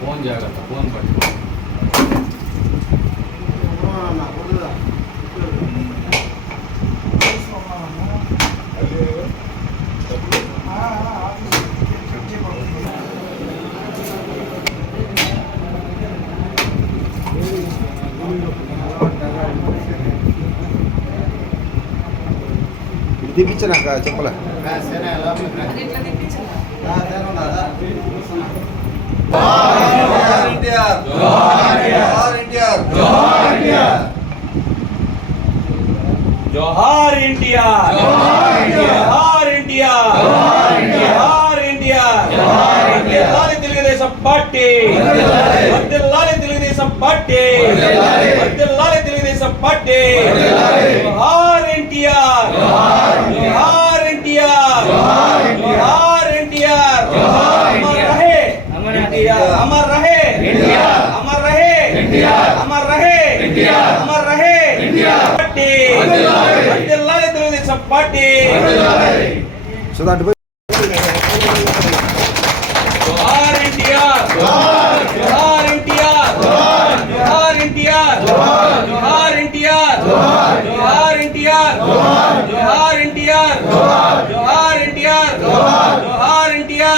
Phone జాగ్రత్త, phone పట్టుకో. దిపించాక చెప్పలే जोहार इंडिया, जोहार इंडिया, जोहार इंडिया, वर्धिल्लाలి తెలుగుదేశం పార్టీ, वर्धिल्लाలి తెలుగుదేశం పార్టీ, वर्धिल्लाలి తెలుగుదేశం పార్టీ. जोहार इंडिया, जोहार इंडिया, जोहार इंडिया, अमर रहे इंडिया, अमर रहे इंडिया, अमर रहे इंडिया, अमर रहे इंडिया, अमर रहे इंडिया. वर्धिल्लाలి తెలుగుదేశం పార్టీ. जोहार इंडिया, जोहार इंडिया, जोहार इंडिया, जोहार इंडिया, जोहार इंडिया, जोहार इंडिया, जोहार इंडिया, जोहार इंडिया,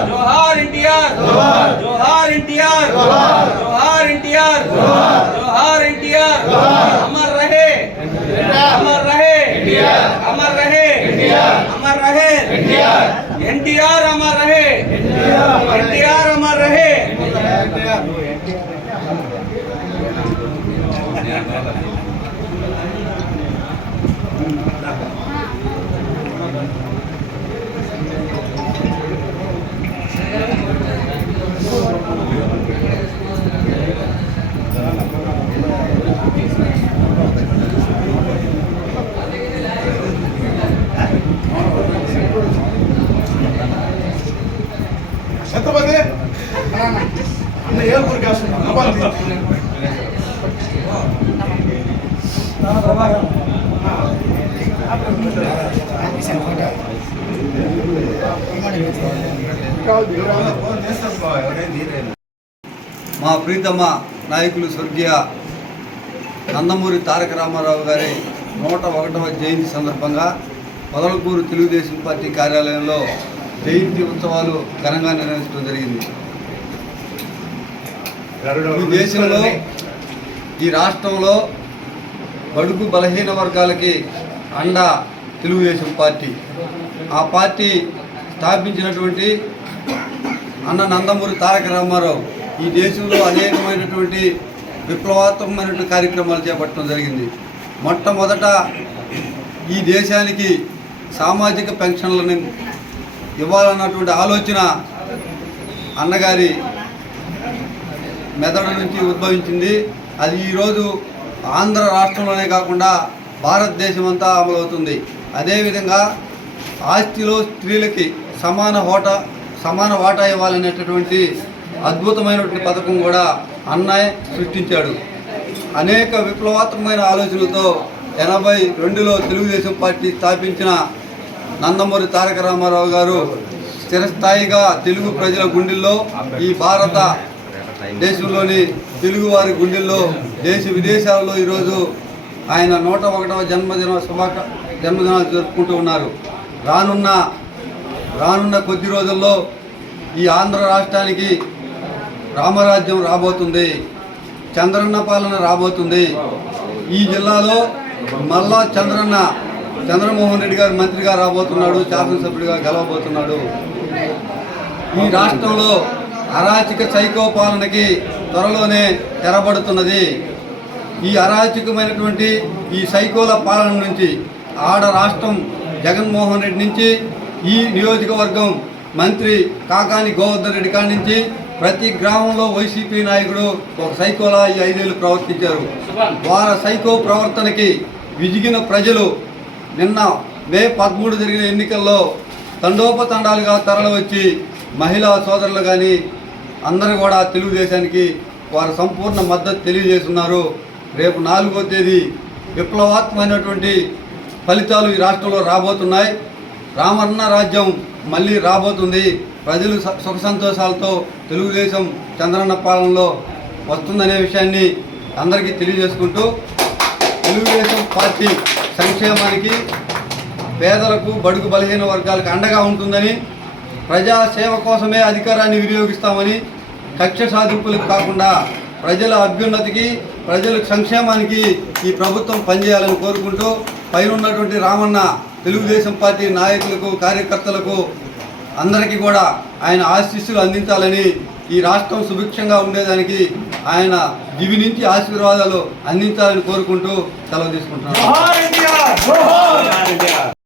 जोहार इंडिया, जोहार इंडिया, जोहार इंडिया, जोहार इंडिया. अमर रहे, अमर रहे इंडिया, अमर रहे इंडिया, अमर रहे इंडिया. एनटीआर अमर रहे, एनटीआर अमर रहे. మా ప్రీతమ నాయకులు స్వర్గీయ నందమూరి తారక రామారావు గారి 101వ జయంతి సందర్భంగా పొదలకూరు తెలుగుదేశం పార్టీ కార్యాలయంలో జయంతి ఉత్సవాలు ఘనంగా నిర్వహించడం జరిగింది. ఈ దేశంలో, ఈ రాష్ట్రంలో బడుగు బలహీన వర్గాలకి అండ తెలుగుదేశం పార్టీ. ఆ పార్టీ స్థాపించినటువంటి అన్న నందమూరి తారక రామారావు ఈ దేశంలో అనేకమైనటువంటి విప్లవాత్మకమైనటువంటి కార్యక్రమాలు చేపట్టడం జరిగింది. మొట్టమొదట ఈ దేశానికి సామాజిక పెన్షన్లను ఇవ్వాలన్నటువంటి ఆలోచన అన్నగారి మెదడు నుంచి ఉద్భవించింది. అది ఈరోజు ఆంధ్ర రాష్ట్రంలోనే కాకుండా భారతదేశం అంతా అమలవుతుంది. అదేవిధంగా ఆస్తిలో స్త్రీలకి సమాన వాటా ఇవ్వాలనేటటువంటి అద్భుతమైనటువంటి పథకం కూడా అన్నయ్య సృష్టించాడు. అనేక విప్లవాత్మకమైన ఆలోచనలతో 82లో తెలుగుదేశం పార్టీ స్థాపించిన నందమూరి తారక రామారావు గారు స్థిరస్థాయిగా తెలుగు ప్రజల గుండెల్లో, ఈ భారత దేశంలోని తెలుగువారి గుండెల్లో, దేశ విదేశాల్లో ఈరోజు ఆయన 101వ జన్మదినాలు జరుపుకుంటూ ఉన్నారు. రానున్న కొద్ది రోజుల్లో ఈ ఆంధ్ర రాష్ట్రానికి రామరాజ్యం రాబోతుంది, చంద్రన్న పాలన రాబోతుంది. ఈ జిల్లాలో మళ్ళా చంద్రమోహన్ రెడ్డి గారు మంత్రిగా రాబోతున్నాడు, శాసనసభ్యుడిగా గెలవబోతున్నాడు. ఈ రాష్ట్రంలో అరాచక సైకో పాలనకి త్వరలోనే తెరబడుతున్నది. ఈ అరాచకమైనటువంటి ఈ సైకోల పాలన నుంచి రాష్ట్రం జగన్మోహన్ రెడ్డి నుంచి ఈ నియోజకవర్గం మంత్రి కాకాని గోవర్ధన్ రెడ్డి కాడి నుంచి ప్రతి గ్రామంలో వైసీపీ నాయకుడు ఒక సైకోలా ఈ 5 ఏళ్ళు ప్రవర్తించారు. వారి సైకో ప్రవర్తనకి విజిగిన ప్రజలు నిన్న మే 13 జరిగిన ఎన్నికల్లో తండోపతండాలుగా తరలివచ్చి మహిళా సోదరులు కానీ అందరూ కూడా తెలుగుదేశానికి వారు సంపూర్ణ మద్దతు తెలియజేస్తున్నారు. రేపు 4వ తేదీ విప్లవాత్మకమైనటువంటి ఫలితాలు ఈ రాష్ట్రంలో రాబోతున్నాయి. రామన్న రాజ్యం మళ్ళీ రాబోతుంది. ప్రజలు సుఖ సంతోషాలతో తెలుగుదేశం చంద్రన్న పాలనలో వస్తుందనే విషయాన్ని అందరికీ తెలియజేసుకుంటూ, తెలుగుదేశం పార్టీ సంక్షేమానికి, పేదలకు, బడుగు బలహీన వర్గాలకు అండగా ఉంటుందని, ప్రజాసేవ కోసమే అధికారాన్ని వినియోగిస్తామని, కక్ష సాధింపులకు కాకుండా ప్రజల అభ్యున్నతికి, ప్రజల సంక్షేమానికి ఈ ప్రభుత్వం పనిచేయాలని కోరుకుంటూ, పైనున్నటువంటి రామన్న తెలుగుదేశం పార్టీ నాయకులకు, కార్యకర్తలకు అందరికీ కూడా ఆయన ఆశీస్సులు అందించాలని, ఈ రాష్ట్రం సుభిక్షంగా ఉండేదానికి ఆయన దివి నుంచి ఆశీర్వాదాలు అందించాలని కోరుకుంటూ సెలవు తీసుకుంటున్నాను.